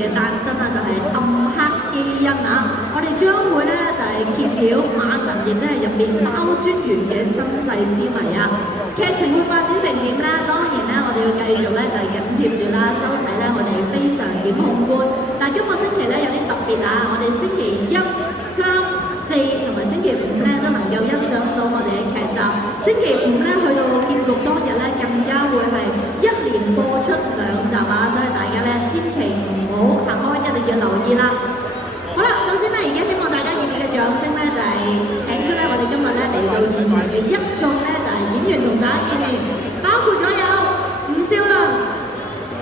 嘅誕生啊，就係、暗黑基因啊！我哋將會咧就係、揭曉馬神，亦即係入面貓專員嘅身世之謎啊！劇情會發展成點咧？當然咧，我哋要繼續咧就係緊貼住啦，收睇咧我哋非常檢控官。但係今個星期咧有啲特別啊！我哋星期1、3、4同埋星期5咧都能夠欣賞到我哋嘅劇集。星期5咧去到結局當日咧，更加會係一連播出2集啊！所以大家咧千祈唔好行開，一定要留意啦。好啦，首先咧而家希望大家熱烈嘅掌聲咧就係、請出咧我哋今日咧嚟到現場嘅一眾咧就係、演員同大家見面，包括咗有吳少麟、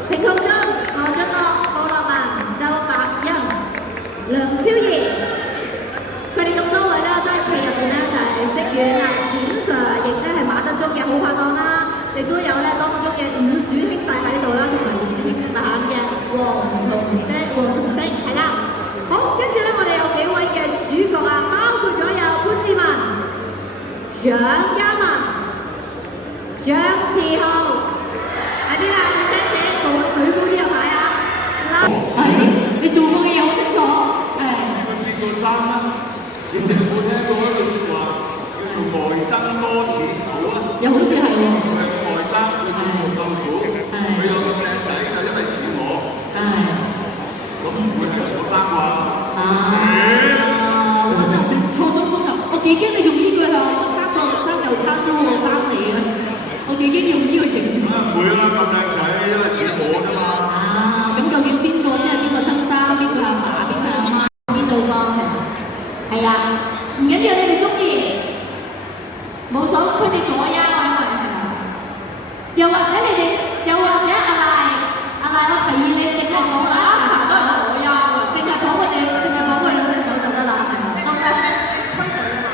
程浩津、何俊樂、布樂文、周柏欣、梁超儀。佢哋咁多位咧都喺劇入邊咧就係飾演啊展 Sir， 亦即係馬德鐘嘅好拍檔啦，亦都有咧當中嘅五鼠兄弟喺度啦，同埋演版嘅黃松星係啦。好，跟住咧我哋有幾位嘅主角啊，包括咗有潘志文、蔣嘉文、張志豪喺邊啊？你 fans 舉高啲有牌啊！你做過嘅嘢好清楚。見過衫啦，你哋有冇聽過一句説話叫做外甥多似狗啊？又好似係喎。佢係個外甥，佢叫黃金虎，佢有個靚仔就因為似我，咁唔會係我生啩？錯綜複雜，我幾驚你用呢句係我生嚿叉燒我生你啊！我幾驚用呢個形容。唔會啦，咁靚仔，因為似我啫嘛。咁究竟邊個先係邊個親生？邊個係阿爸？邊個係阿媽？邊度方係啊，唔緊要，你哋中意，冇所謂，佢哋左右啊，因為係咪？又或者你哋，又或者阿賴，我提議你淨係講啦，都係左右嘅，淨係講佢兩隻手就得啦，係咪？都得，吹水啊嘛。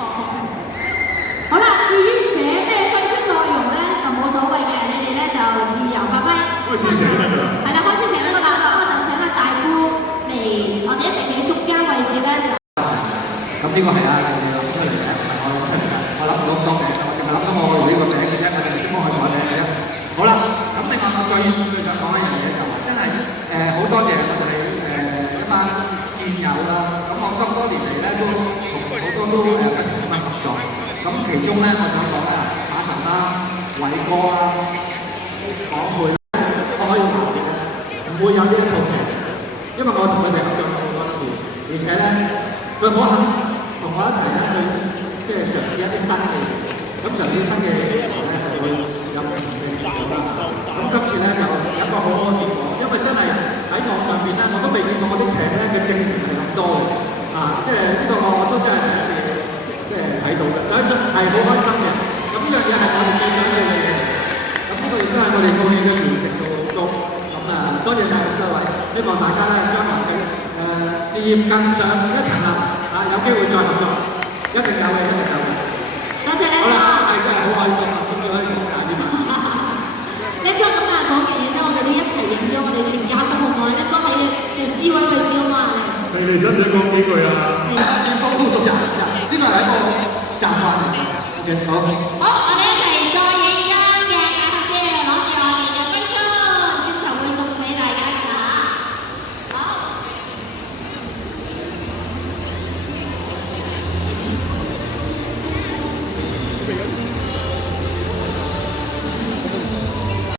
哦。好啦，至於寫咩揮春內容咧，就冇所謂嘅，你哋咧就自由發揮。開始寫得㗎啦。係啦，開始寫得㗎啦，咁我就請阿大姑嚟，我哋一齊企中間位置咧就。咁呢個係啊，你諗出嚟嘅，唔係我諗出嚟嘅。我諗唔到咁多名，我淨係諗到我呢個名嘅啫，我淨係識幫佢改名嘅啫。好啦，咁另外我最想講一樣嘢就係，真係好多謝我哋一班戰友啦。咁我咁多年嚟咧都同好多都一同咁樣合作。咁其中咧，我想講啊，馬神啦、偉哥啦、港配啦，我可以話唔會有呢一套劇，因為我同佢哋合作過好多次，而且咧佢好肯同我一齊咧去即係嘗試一啲新嘅嘢。咁嘗試新嘅嘢嘅時候咧，就會有唔同嘅結果啦。咁今次咧就有一個好好嘅結果，因為真係喺網上邊咧，我都未見過我啲劇咧嘅正面係咁多嘅。即係呢個我都真係第一次即係睇到嘅，所以係好開心嘅。咁呢樣嘢係我哋最想要嘅嘢。咁呢個亦都係我哋套戲嘅完成度好高。咁多謝晒咁多位，希望大家咧將來嘅事業更上一層樓。有機會再合作，一定有嘅，一定有嘅。多謝你。好啦，真係好開心啊！終於可以講晒啲嘛。叻哥咁啊，講完嘢之後，我哋都一齊影咗我哋全家福好唔好？叻哥喺隻 C 位位置好嘛？你哋想唔想講幾句啊？大家轉高高讀人，呢個係一個習慣嚟嘅。好。